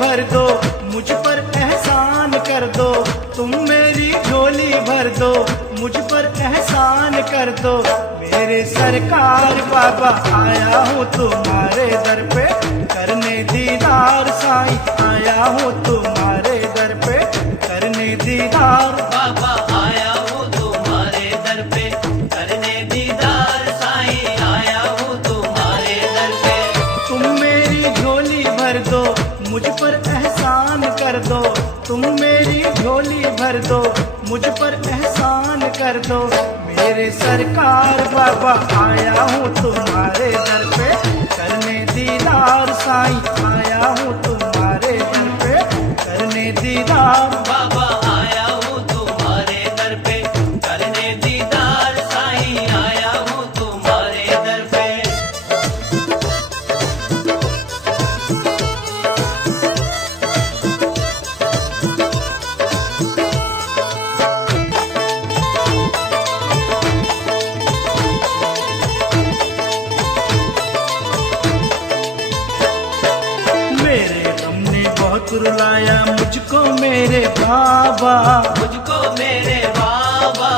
भर दो, मुझ पर एहसान कर दो। तुम मेरी झोली भर दो, मुझ पर एहसान कर दो। मेरे सरकार बाबा आया हूँ तुम्हारे दर पे, करने दीदार साईं आया हूँ तुम्हारे दर पे, करने दीदार। बाबा आया हूँ तुम्हारे दर पे, करने दीदार साईं आया हूँ तुम्हारे दर पे। तुम मेरी झोली भर दो, मुझ पर एहसान कर दो। तुम मेरी झोली भर दो, मुझ पर एहसान कर दो। मेरे सरकार बाबा आया हूँ तुम्हारे दर पे, करने दीदार साईं आया हूँ तुम्हारे दर पे, करने दीदार। बाबा आया हूँ तुम्हारे दर पे, करने दीदार साईं आया हूँ तुम्हारे दर पे। मेरे गम ने बहुत रुलाया मुझको मेरे बाबा, मुझको मेरे बाबा,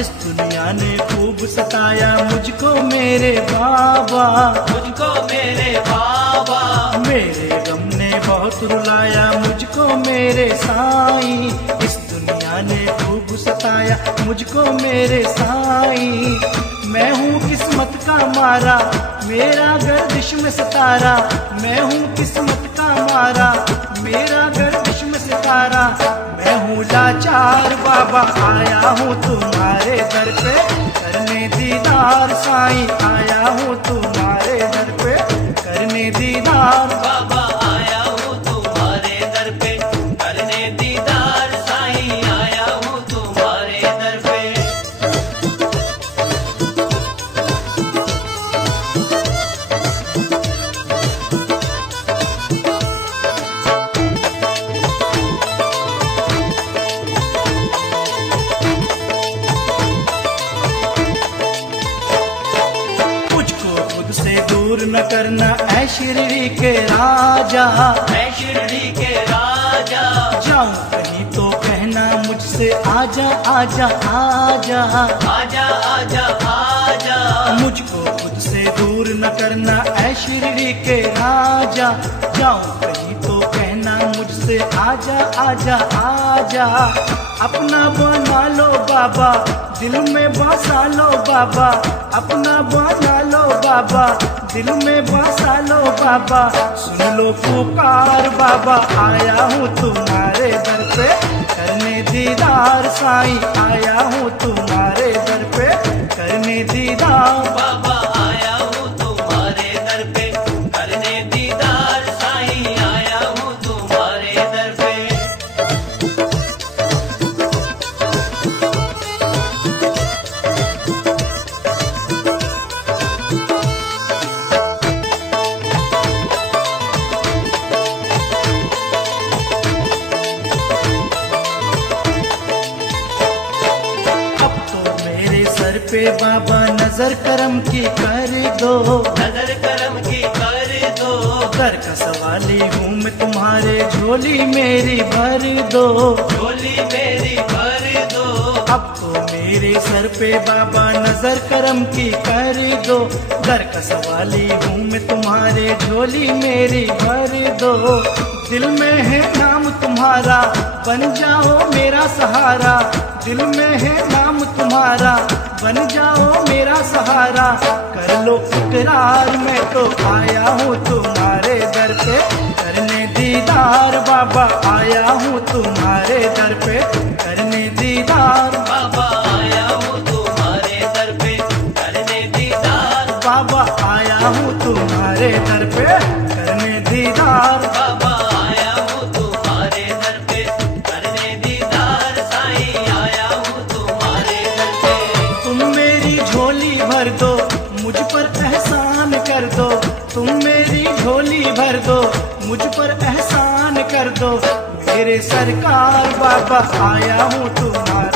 इस दुनिया ने खूब सताया मुझको मेरे बाबा। मुझको मेरे बाबा, मेरे गम ने बहुत रुलाया मुझको मेरे साईं, इस दुनिया ने खूब सताया मुझको मेरे साईं। मैं हूँ किस्मत का मारा, मेरा गर्दिश में सितारा। मैं हूँ किस्मत का मारा, मेरा गर्दिश में सितारा। मैं हूँ लाचार बाबा आया हूँ तुम्हारे दर पे, करने दीदार साईं आया हूँ तुम्हारे दर पे, करने दीदार। बाबा आया हूँ तुम्हारे दर पे, करने दीदार साईं आया हूँ तुम्हारे दर पे। मुझको खुद से दूर न करना ऐ शिरडी के राजा। मैं शिरडी के राजा, जाऊं कहीं तो कहना मुझसे आजा आजा आजा। आजा आजा आजा। मुझको खुद से दूर न करना ऐ शिरडी के राजा। जाऊं कहीं तो कहना मुझसे आजा आजा आजा। अपना बना लो बाबा, दिल में बसा लो बाबा। अपना बना लो बाबा, दिल में बसा लो बाबा। सुन लो पुकार बाबा आया हूँ तुम्हारे दर पे, करने दीदार साईं आया हूँ तुम्हारे दर पे, करने दीदार। बाबा आया हूँ तुम्हारे दर पे, करने दीदार साईं आया हूँ तुम्हारे दर पे। अब तो मेरे सर पे बाबा नजर करम की कर दो। नजर करम की कर दो, दर का सवाली हूँ मैं तुम्हारे, झोली मेरी भर दो। झोली मेरी भर दो। अब तो मेरे सर पे बाबा नजर करम की कर दो। दर का सवाली हूँ मैं तुम्हारे, झोली मेरी भर दो। दिल में है नाम तुम्हारा, बन जाओ मेरा सहारा। दिल में है नाम तुम्हारा, बन जाओ मेरा सहारा। कर लो इकरार मैं तो आया हूँ तुम्हारे दर पे, करने दीदार बाबा आया हूँ तुम्हारे दर पे, करने दीदार। बाबा आया हूँ तुम्हारे दर पे, करने दीदार। बाबा आया हूँ तुम्हारे दर पे, करने दीदार। बाबा आया हूँ तुम्हारे दर पे, करने दीदार साईं आया हूँ तुम्हारे दर पे। तुम मेरी झोली भर दो, मुझ पर एहसान कर दो। तुम मेरी झोली भर दो, मुझ पर एहसान कर दो। मेरे सरकार बाबा आया हूँ तुम्हारे